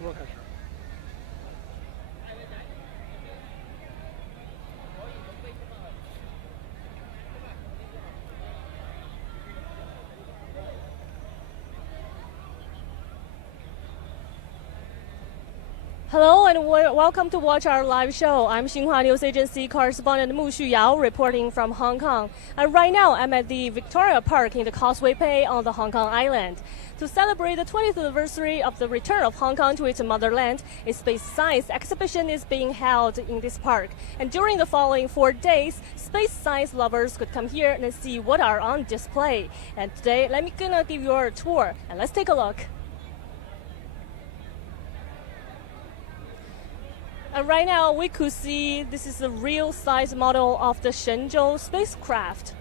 多开始。Hello and welcome to watch our live show. I'm Xinhua News Agency correspondent Mu Xuyao reporting from Hong Kong. And right now I'm at the Victoria Park in the Causeway Bay on the Hong Kong Island. To celebrate the 20th anniversary of the return of Hong Kong to its motherland, a space science exhibition is being held in this park. And during the following 4 days, space science lovers could come here and see what are on display. And today, gonna give you a tour and let's take a look. And right now, we could see this is a real size model of the Shenzhou spacecraft.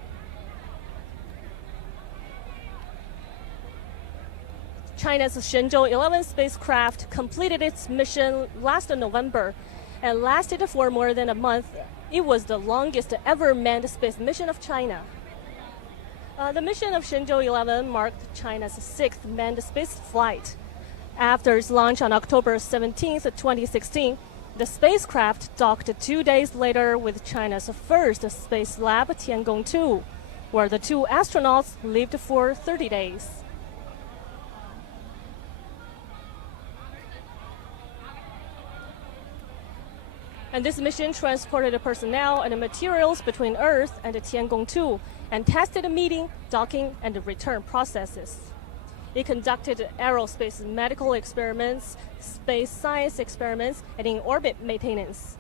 China's Shenzhou 11 spacecraft completed its mission last November and lasted for more than a month. It was the longest ever manned space mission of China. The mission of Shenzhou 11 marked China's 6th manned space flight. After its launch on October 17, 2016, the spacecraft docked 2 days later with China's first space lab, Tiangong-2, where the two astronauts lived for 30 days. And this mission transported personnel and materials between Earth and Tiangong-2 and tested meeting, docking, and return processes. It conducted aerospace medical experiments, space science experiments, and in-orbit maintenance.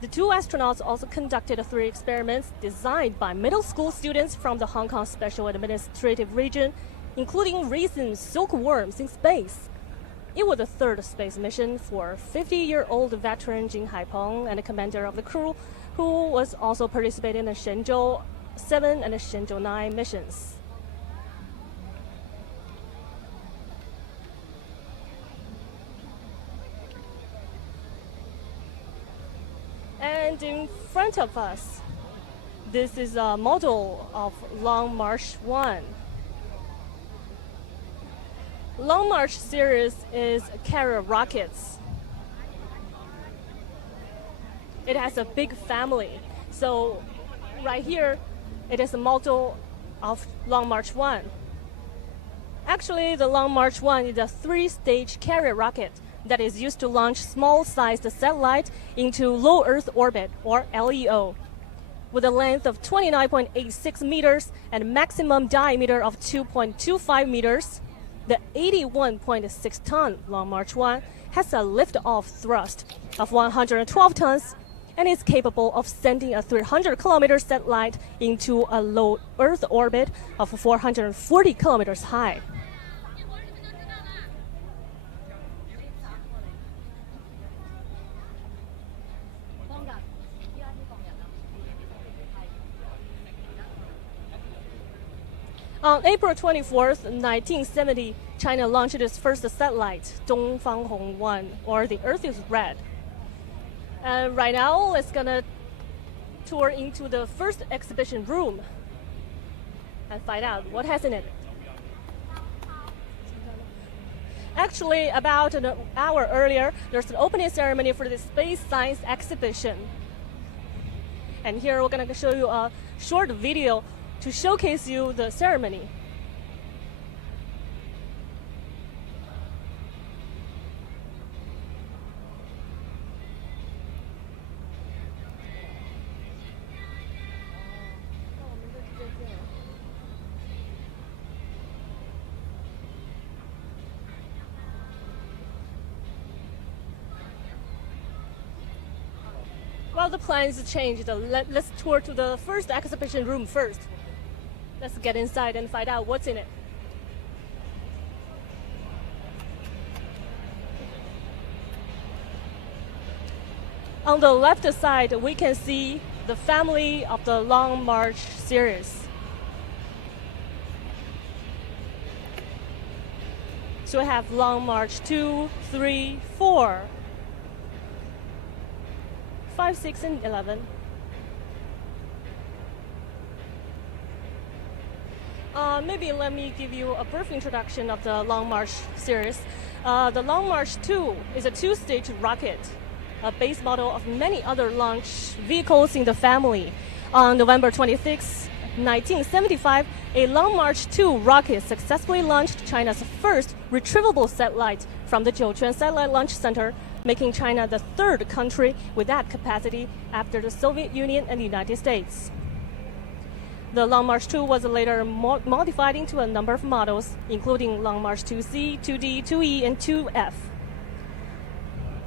The two astronauts also conducted 3 experiments designed by middle school students from the Hong Kong Special Administrative Region, including raising silkworms in space. It was the 3rd space mission for 50-year-old veteran Jing Haipeng and the commander of the crew, who was also participating in the Shenzhou 7 and the Shenzhou 9 missions. And in front of us, this is a model of Long March 1. Long March series is carrier rockets. It has a big family. So right here, it is a model of Long March 1. Actually, the Long March 1 is a 3-stage carrier rocket that is used to launch small-sized satellite into low Earth orbit, or LEO. With a length of 29.86 meters and a maximum diameter of 2.25 meters, the 81.6-ton Long March 1 has a lift-off thrust of 112 tons and is capable of sending a 300-kilometer satellite into a low Earth orbit of 440 kilometers high. On April 24th, 1970, China launched its first satellite, Dongfanghong-1, or the Earth is Red. And right now, let's gonna tour into the first exhibition room and find out what has in it. Actually, about an hour earlier, there's an opening ceremony for the space science exhibition. And here we're gonna show you a short video to showcase you the ceremony. Well, the plans changed. Let's tour to the first exhibition room first. Let's get inside and find out what's in it. On the left side, we can see the family of the Long March series. So we have Long March 2, 3, 4, 5, 6, and 11. Maybe let me give you a brief introduction of the Long March series. The Long March 2 is a two-stage rocket, a base model of many other launch vehicles in the family. On November 26, 1975, a Long March 2 rocket successfully launched China's first retrievable satellite from the Jiuquan Satellite Launch Center, making China the third country with that capacity after the Soviet Union and the United States. The Long March 2 was later modified into a number of models, including Long March 2C, 2D, 2E, and 2F.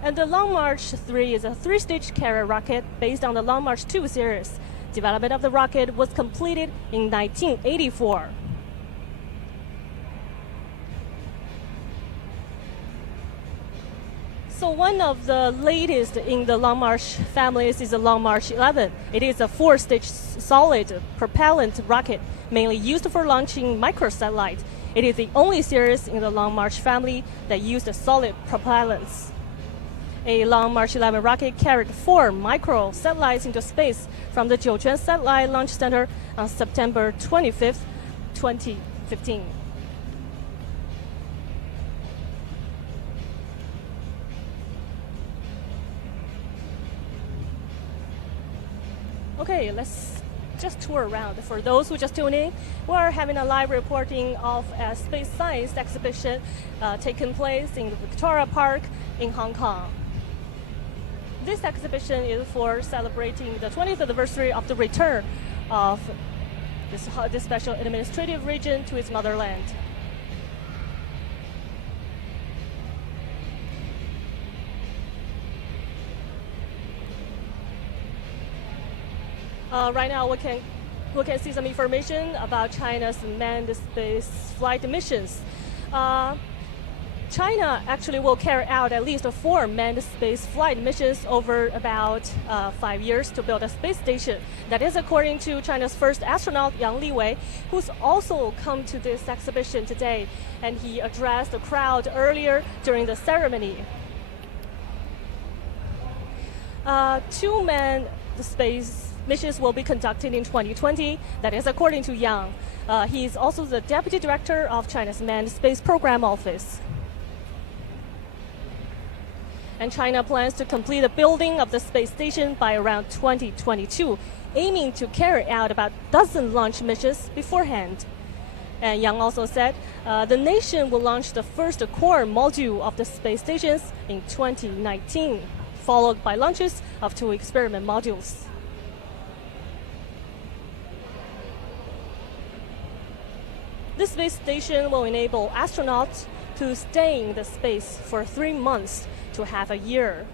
And the Long March 3 is a three-stage carrier rocket based on the Long March 2 series. Development of the rocket was completed in 1984. So one of the latest in the Long March families is the Long March 11. It is a four-stage solid propellant rocket mainly used for launching microsatellites. It is the only series in the Long March family that used solid propellants. A Long March 11 rocket carried 4 microsatellites into space from the Jiuquan Satellite Launch Center on September 25, 2015. Okay, let's just tour around. For those who just tuned in, we're having a live reporting of a space science exhibition taking place in the Victoria Park in Hong Kong. This exhibition is for celebrating the 20th anniversary of the return of this special administrative region to its motherland. Right now, we can see some information about China's manned space flight missions. China actually will carry out at least 4 manned space flight missions over about 5 years to build a space station. That is according to China's first astronaut, Yang Liwei, who's also come to this exhibition today, and he addressed the crowd earlier during the ceremony. 2 manned space missions will be conducted in 2020. That is according to Yang. He is also the deputy director of China's Manned Space Program Office. And China plans to complete the building of the space station by around 2022, aiming to carry out about a dozen launch missions beforehand. And Yang also said the nation will launch the first core module of the space stations in 2019, followed by launches of 2 experiment modules. This space station will enable astronauts to stay in the space for 3 months to half a year.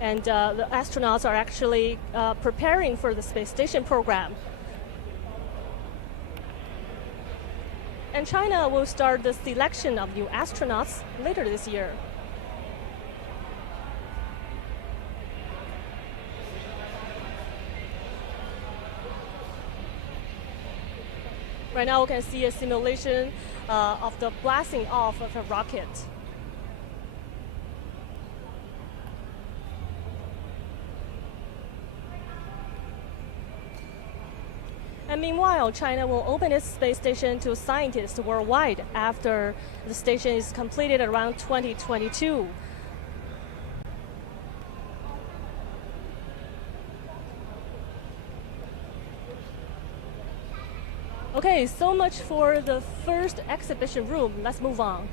And the astronauts are actually preparing for the space station program. And China will start the selection of new astronauts later this year. Right now we can see a simulation of the blasting off of a rocket. And meanwhile, China will open its space station to scientists worldwide after the station is completed around 2022. Okay, so much for the first exhibition room. Let's move on.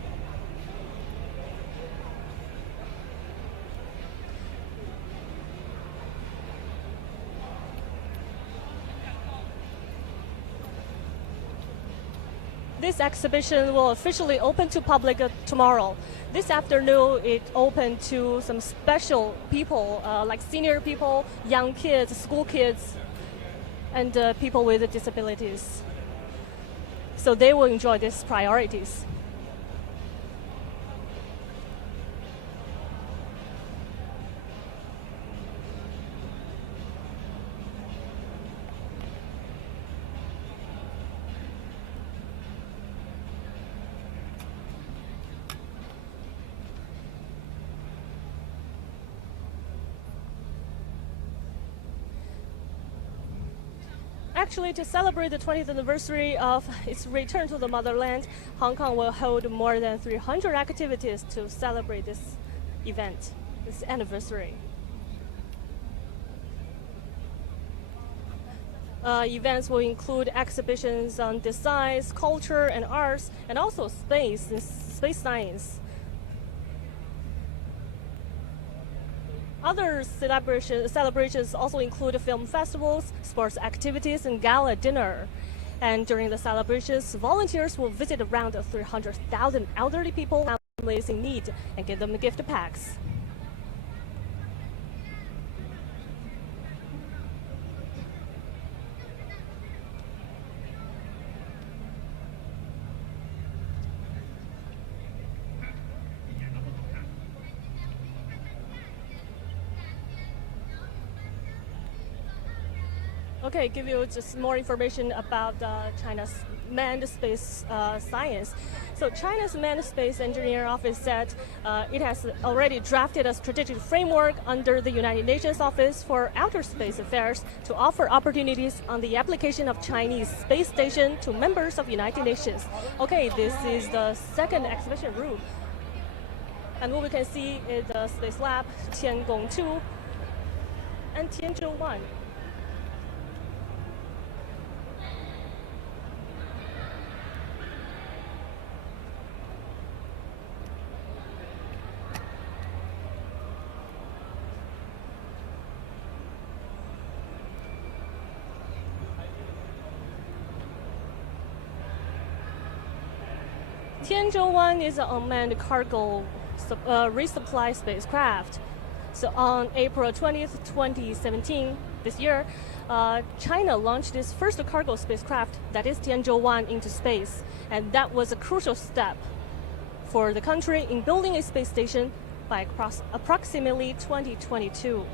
This exhibition will officially open to public tomorrow. This afternoon, it opened to some special people, like senior people, young kids, school kids, and people with disabilities. So they will enjoy these priorities. Actually, to celebrate the 20th anniversary of its return to the motherland, Hong Kong will hold more than 300 activities to celebrate this event, this anniversary. Events will include exhibitions on design, culture, and arts, and also space and space science. Other celebrations also include film festivals, sports activities, and gala dinner. And during the celebrations, volunteers will visit around 300,000 elderly people and families in need and give them gift packs. Okay, give you just more information about China's manned space science. So China's Manned Space Engineer Office said it has already drafted a strategic framework under the United Nations Office for Outer Space Affairs to offer opportunities on the application of Chinese space station to members of United Nations. Okay, this is the second exhibition room. And what we can see is the Space Lab, Tiangong 2 and Tianzhou 1. Tianzhou 1 is an unmanned cargo resupply spacecraft. So on April 20th, 2017, this year, China launched its first cargo spacecraft, that is Tianzhou 1, into space. And that was a crucial step for the country in building a space station by approximately 2022.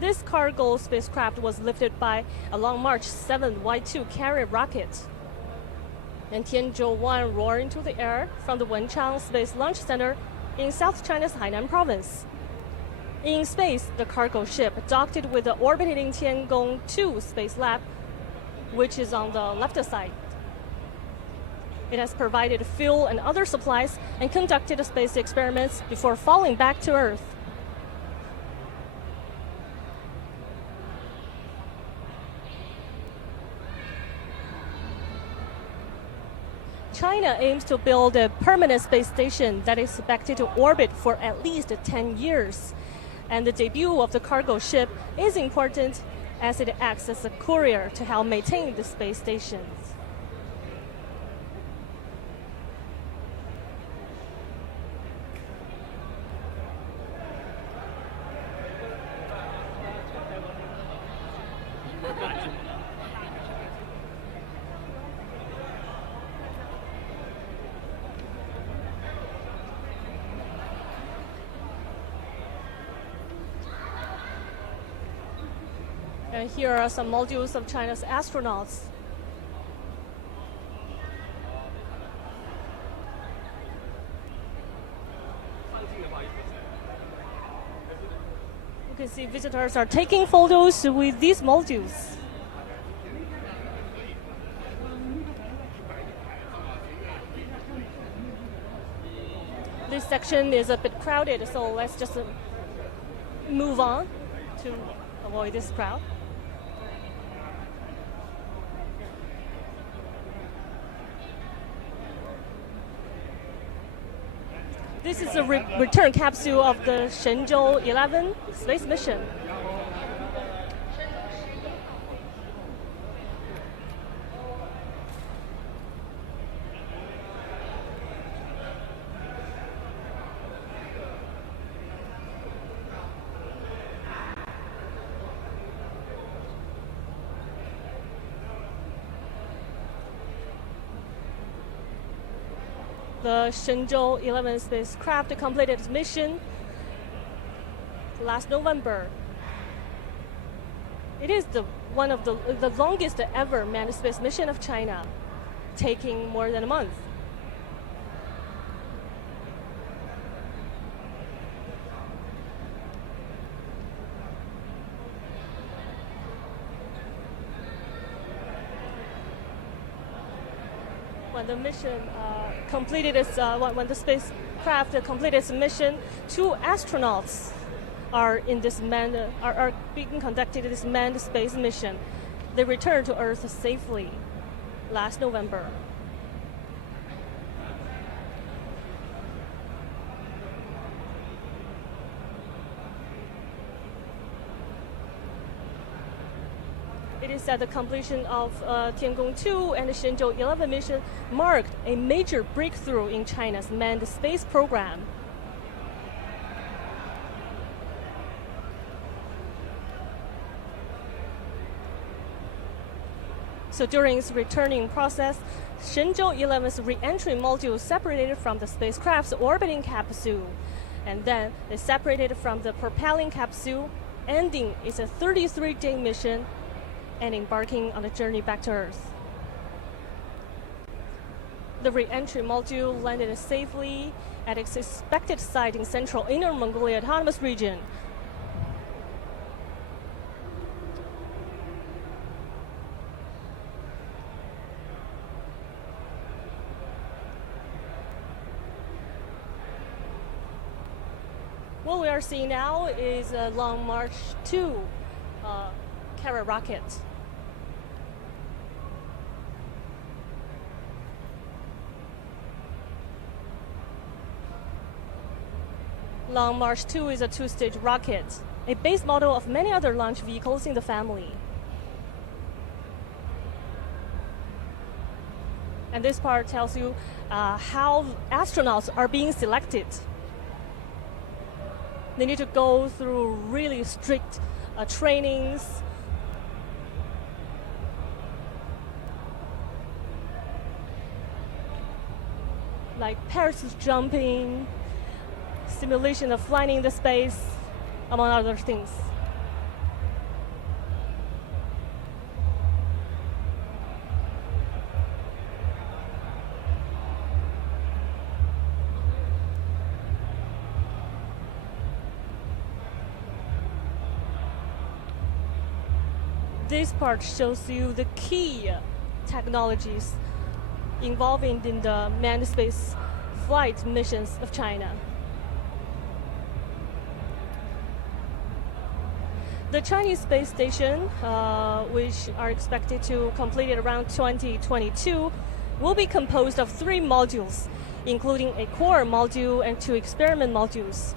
This cargo spacecraft was lifted by a Long March 7 Y2 carrier rocket. And Tianzhou 1 roared into the air from the Wenchang Space Launch Center in South China's Hainan province. In space, the cargo ship docked with the orbiting Tiangong 2 Space Lab, which is on the left side. It has provided fuel and other supplies and conducted space experiments before falling back to Earth. China aims to build a permanent space station that is expected to orbit for at least 10 years. And the debut of the cargo ship is important as it acts as a courier to help maintain the space stations. And here are some modules of China's astronauts. You can see visitors are taking photos with these modules. This section is a bit crowded, so let's just move on to avoid this crowd. This is a return capsule of the Shenzhou 11 space mission. The Shenzhou 11 spacecraft completed its mission last November. It is one of the longest ever manned space mission of China, taking more than a month. when the mission completed its when the spacecraft completed its mission, 2 astronauts are being conducted in this manned space mission. They returned to Earth safely last November. It is that the completion of Tiangong 2 and the Shenzhou 11 mission marked a major breakthrough in China's manned space program. So during its returning process, Shenzhou 11's re-entry module separated from the spacecraft's orbiting capsule, and then they separated from the propelling capsule, ending its 33-day mission and embarking on a journey back to Earth. The re-entry module landed safely at its expected site in central Inner Mongolia Autonomous Region. What we are seeing now is a Long March 2 carrot rocket. Long March 2 is a 2-stage rocket, a base model of many other launch vehicles in the family. And this part tells you how astronauts are being selected. They need to go through really strict trainings. Like parachute jumping, simulation of flying in the space, among other things. This part shows you the key technologies involving in the manned space flight missions of China. The Chinese space station, which are expected to complete it around 2022, will be composed of 3 modules, including a core module and 2 experiment modules.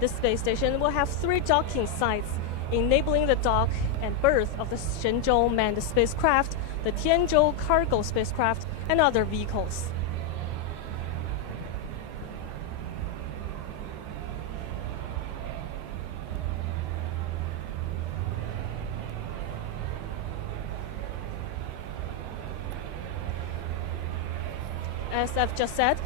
The space station will have 3 docking sites, enabling the dock and berth of the Shenzhou manned spacecraft, the Tianzhou cargo spacecraft, and other vehicles. As I've just said,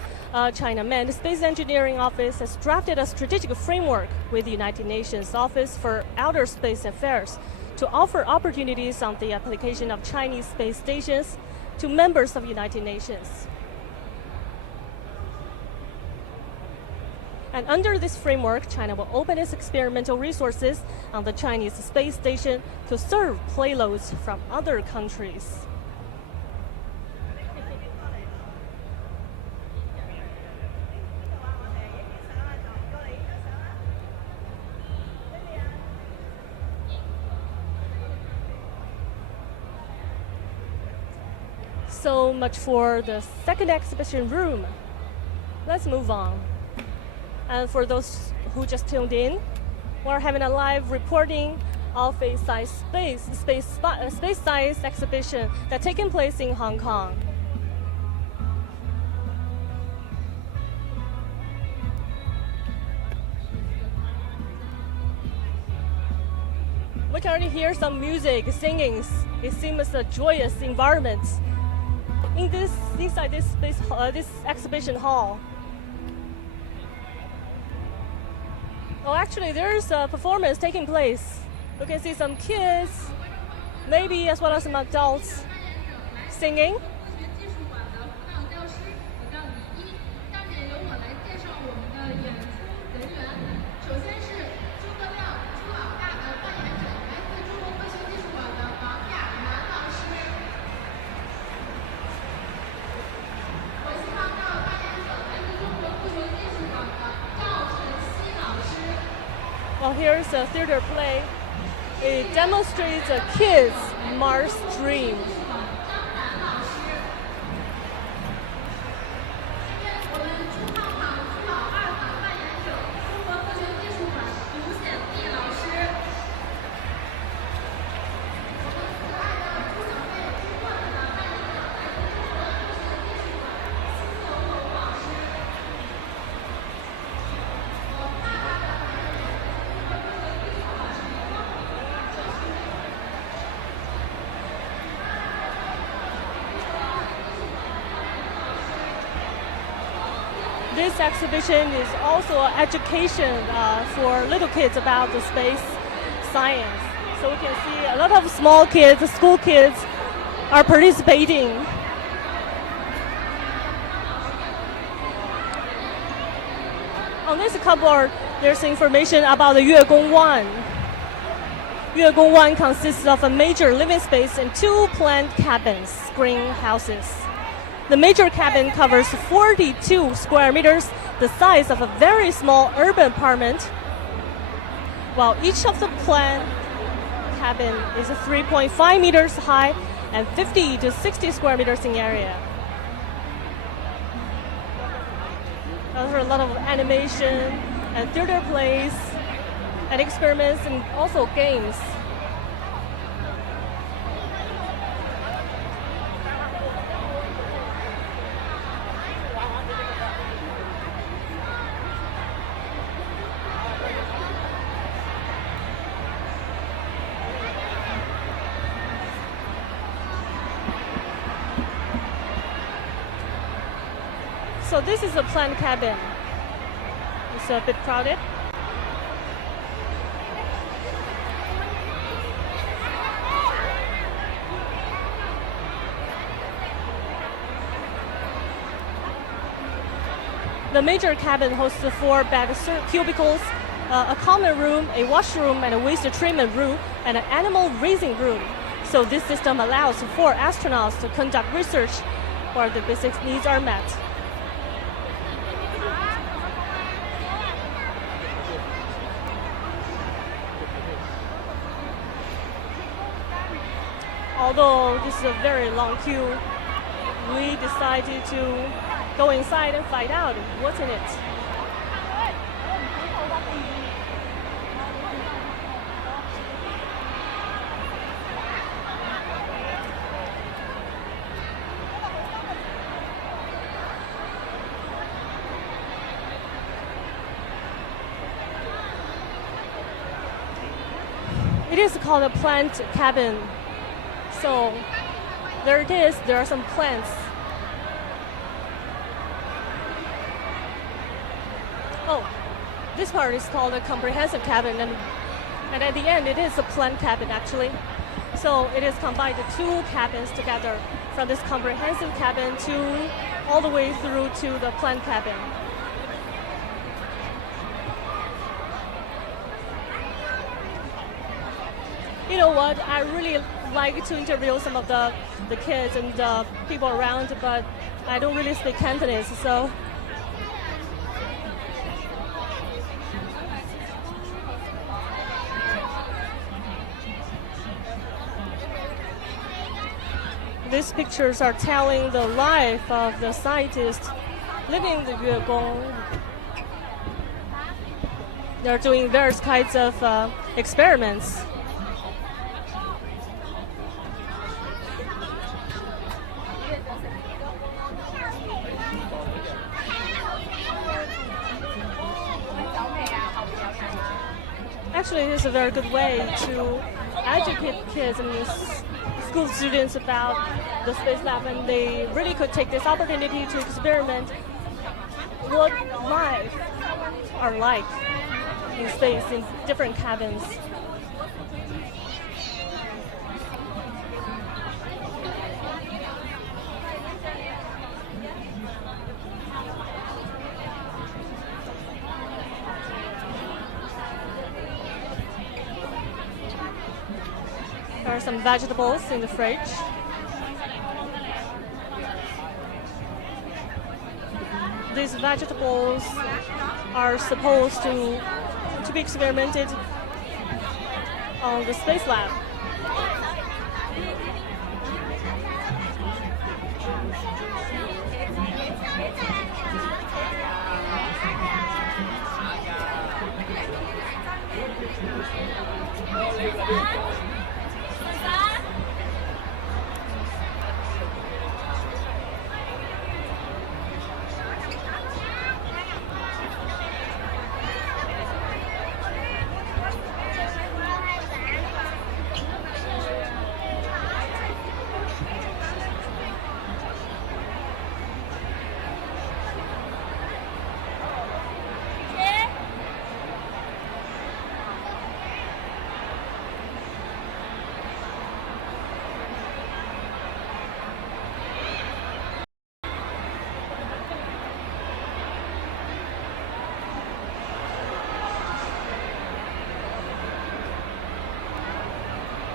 China Manned Space Engineering Office has drafted a strategic framework with the United Nations Office for Outer Space Affairs to offer opportunities on the application of Chinese space stations to members of the United Nations. And under this framework, China will open its experimental resources on the Chinese space station to serve payloads from other countries. So much for the second exhibition room. Let's move on. And for those who just tuned in, we're having a live reporting of a space science exhibition that's taking place in Hong Kong. We can already hear some music, singing. It seems a joyous environment inside this exhibition hall. Oh, actually, there's a performance taking place. You can see some kids, maybe as well as some adults, singing. Oh, here's a theater play. It demonstrates a kid's Mars dream. This exhibition is also an education for little kids about the space science. So we can see a lot of small kids, school kids, are participating. On this cupboard, there's information about the 月宫 1. 月宫 1 consists of a major living space and 2 planned cabins, greenhouses. The major cabin covers 42 square meters, the size of a very small urban apartment, while each of the planned cabin is 3.5 meters high and 50 to 60 square meters in area. There are a lot of animation and theater plays and experiments and also games. So this is a planned cabin. It's a bit crowded. The major cabin hosts 4 bed cubicles, a common room, a washroom, and a waste treatment room, and an animal raising room. So this system allows 4 astronauts to conduct research where the basic needs are met. Although this is a very long queue, we decided to go inside and find out what's in it. It is called a plant cabin. So there it is, there are some plants. Oh, this part is called a comprehensive cabin, and at the end it is a plant cabin actually. So it is combined 2 cabins together, from this comprehensive cabin to all the way through to the plant cabin. You know what, I really like to interview some of the kids and the people around, but I don't really speak Cantonese, so. These pictures are telling the life of the scientists living in the Yuegong. They're doing various kinds of experiments. Actually, it is a very good way to educate kids and school students about the space lab, and they really could take this opportunity to experiment what life are like in space in different cabins. There are some vegetables in the fridge. These vegetables are supposed to to be experimented on the space lab.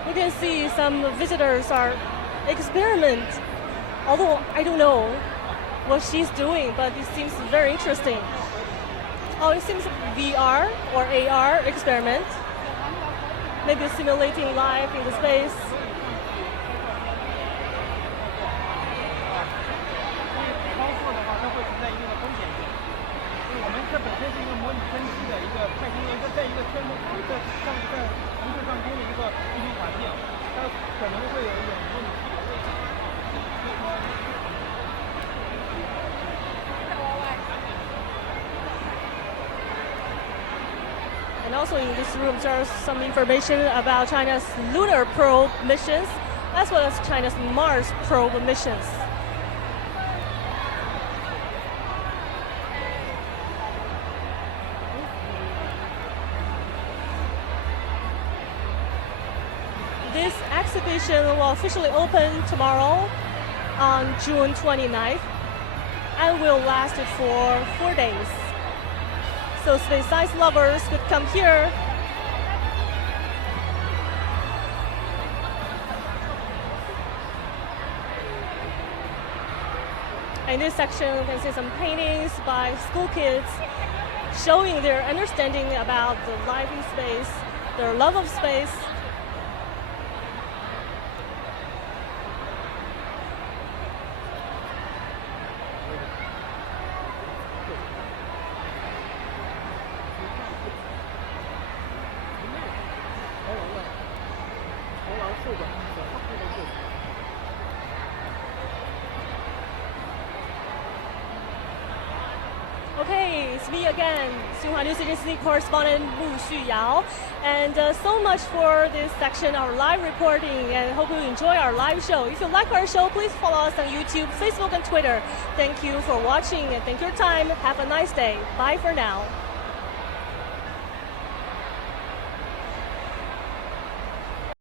You can see some visitors are experiment, although I don't know what she's doing, but it seems very interesting. Oh, it seems VR or AR experiment, maybe simulating life in the space. And also in this room, there's some information about China's lunar probe missions, as well as China's Mars probe missions. This exhibition will officially open tomorrow on June 29th and will last for 4 days. So space science lovers could come here in this section. You can see some paintings by school kids showing their understanding about the life in space, their love of space. Okay, it's me again, Xinhua News Agency correspondent Mu Xuyao, and so much for this section, our live reporting, and hope you enjoy our live show. If you like our show, please follow us on YouTube, Facebook, and Twitter. Thank you for watching, and thank you for your time. Have a nice day. Bye for now.